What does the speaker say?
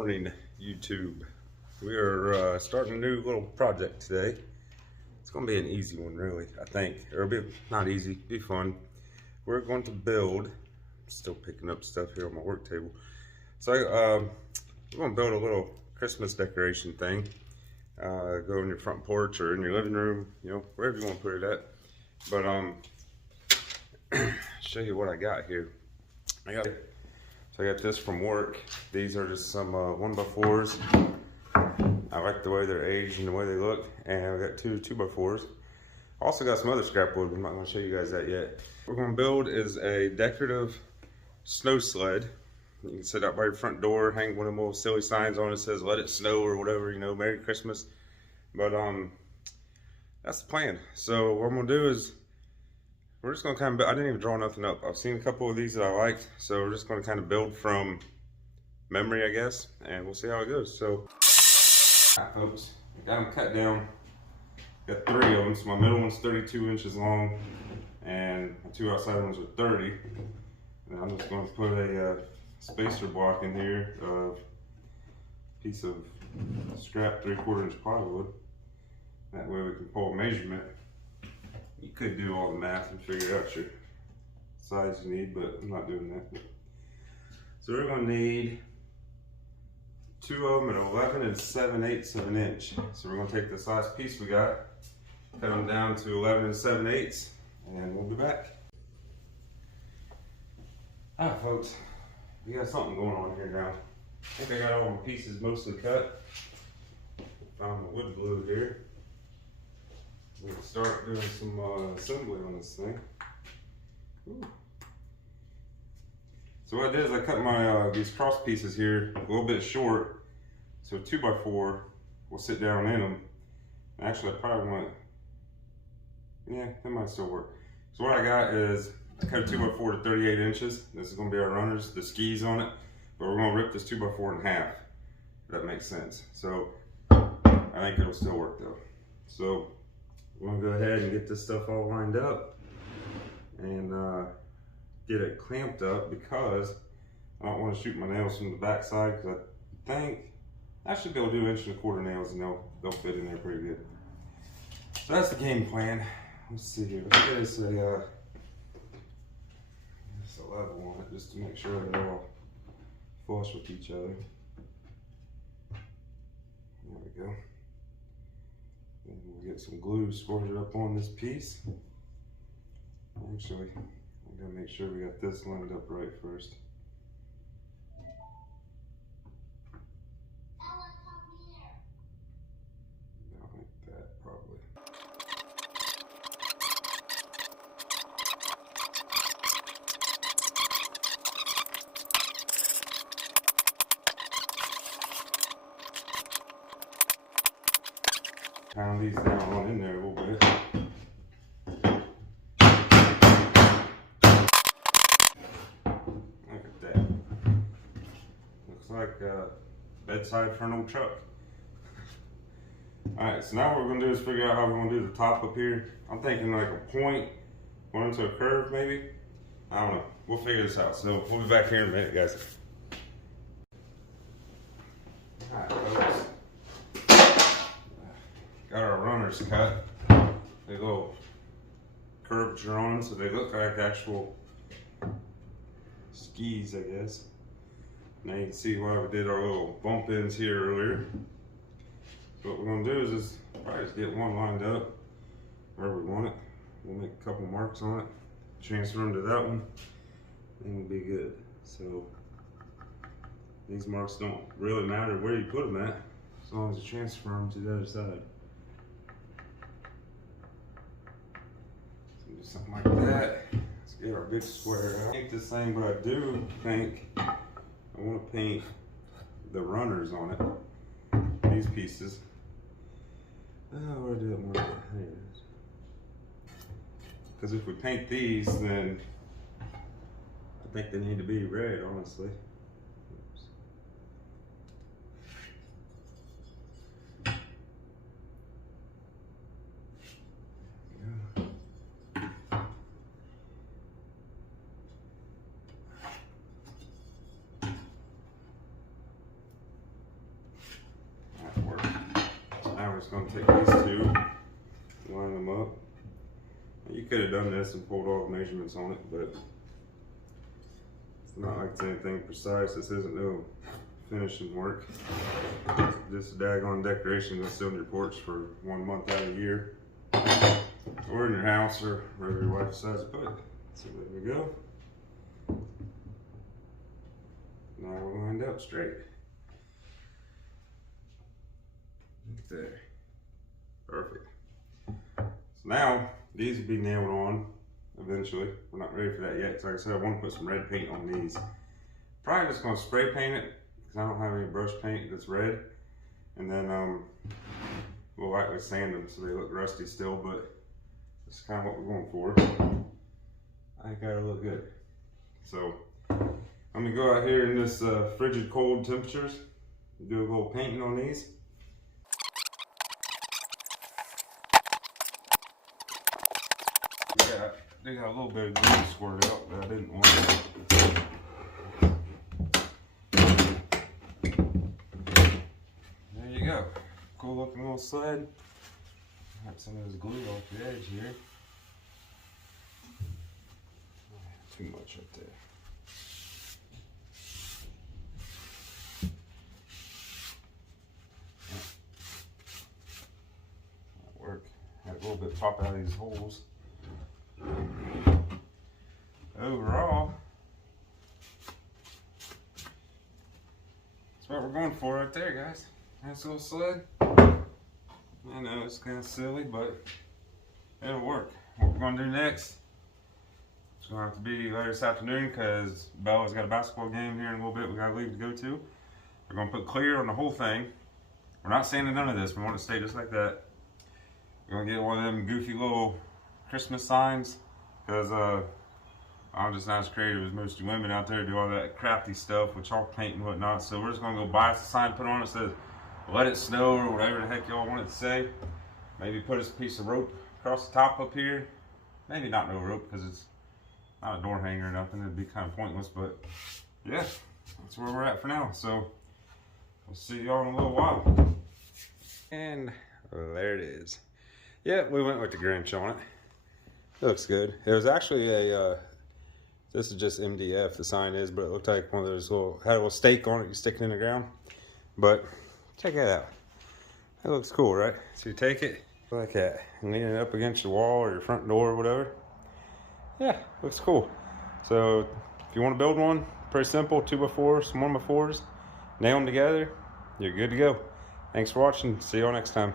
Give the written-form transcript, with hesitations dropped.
morning, YouTube. We are starting a new little project today. It's going to be an easy one, really, I think. Or it'll be not easy, be fun. We're going to build, I'm still picking up stuff here on my work table. So we're going to build a little Christmas decoration thing. Go in your front porch or in your living room, you know, wherever you want to put it at. But show you what I got here. I got this from work. These are just some 1x4s. I like the way they're aged and the way they look. And I got two 2x4s. Also got some other scrap wood, but I'm not going to show you guys that yet. What we're going to build is a decorative snow sled. You can sit out by your front door, hang one of them little silly signs on it that says "Let it snow" or whatever, you know, Merry Christmas. But that's the plan. So what I'm going to do is we're just going to kind of, I didn't even draw nothing up. I've seen a couple of these that I liked, so we're just going to kind of build from memory, I guess, and we'll see how it goes. So, alright, folks, I got them cut down. Got 3 of them, so my middle one's 32 inches long, and my 2 outside ones are 30. And I'm just going to put a spacer block in here, a piece of scrap 3/4 inch plywood. That way we can pull a measurement. You could do all the math and figure out your size you need, but I'm not doing that. So we're going to need 2 of them at 11 7/8 of an inch. So we're going to take this last piece we got, cut them down to 11 7/8, and we'll be back. Alright, folks, we got something going on here now. I think I got all my pieces mostly cut. Found my wood glue here. We're going to start doing some assembly on this thing. Ooh. So what I did is I cut my these cross pieces here a little bit short, so 2x4 will sit down in them. Actually, I probably want, yeah, that might still work. So what I got is I cut a 2x4 to 38 inches. This is going to be our runners, the skis on it, but we're going to rip this 2x4 in half. If that makes sense. So I think it'll still work though. So we're going to go ahead and get this stuff all lined up and get it clamped up, because I don't want to shoot my nails from the back side, because I think I should be able to do 1.25 nails and they'll fit in there pretty good. So that's the game plan. Let's see here. Let's get us a level on it just to make sure they're all flush with each other. There we go. And we'll get some glue squirted up on this piece. Actually, I'm gonna make sure we got this lined up right first. Not like that, probably. Pound these down on in there a little bit. Look at that. Looks like a bedside for an old truck. Alright, so now what we're going to do is figure out how we're going to do the top up here. I'm thinking like a point going into a curve maybe. I don't know. We'll figure this out. So we'll be back here in a minute, guys. Alright, folks. Got our runners cut. They go curvature on them, so they look like actual skis, I guess. Now you can see why we did our little bump ins here earlier. So what we're going to do is probably just get one lined up where we want it. We'll make a couple marks on it, transfer them to that one, and we'll be good. So these marks don't really matter where you put them at, as long as you transfer them to the other side. Something like that. Let's get our big square out. Paint this thing, but I do think I want to paint the runners on it. These pieces. Where did it mark? There it is. Because if we paint these, then I think they need to be red, honestly. Oops. just gonna take these two, line them up. You could have done this and pulled all the measurements on it, but it's not like it's anything precise. This isn't no finishing work. Just a daggone decoration that's on your porch for 1 month out of the year, or in your house, or wherever your wife decides to put it. So there we go. Now we're gonna end up straight. Right there. Perfect. So now these will be nailed on eventually. We're not ready for that yet, because like I said, I want to put some red paint on these. Probably just gonna spray paint it, because I don't have any brush paint that's red. And then we'll lightly sand them so they look rusty still, but that's kind of what we're going for. I think that'll look good. So I'm gonna go out here in this frigid cold temperatures and do a little painting on these. They got a little bit of glue squirted out, but I didn't want it. There you go. Cool looking little sled. Wipe some of this glue off the edge here. Too much right there. That work. Had a little bit pop out of these holes. Overall, that's what we're going for right there, guys. Nice little sled. I know it's kind of silly, but it'll work. What we're going to do next, it's going to have to be later this afternoon, because Bella's got a basketball game here in a little bit we got to leave to go to. We're going to put clear on the whole thing. We're not sanding none of this. We want it to stay just like that. We're going to get one of them goofy little Christmas signs, because I'm just not as creative as most of you women out there do all that crafty stuff with chalk paint and whatnot. So we're just gonna go buy us a sign, put on it, says "Let it snow" or whatever the heck y'all want it to say. Maybe put us a piece of rope across the top up here. Maybe not no rope, because it's not a door hanger or nothing. It'd be kind of pointless, but yeah, that's where we're at for now. So we'll see y'all in a little while. And there it is. Yeah, we went with the Grinch on it. It looks good. It was actually a, this is just MDF, the sign is, but it looked like one of those little, had a little stake on it, you stick it in the ground. But check it out. That looks cool, right? So you take it like that, and lean it up against your wall or your front door or whatever. Yeah, looks cool. So if you want to build one, pretty simple, 2x4s, 1x4s, nail them together, you're good to go. Thanks for watching. See y'all next time.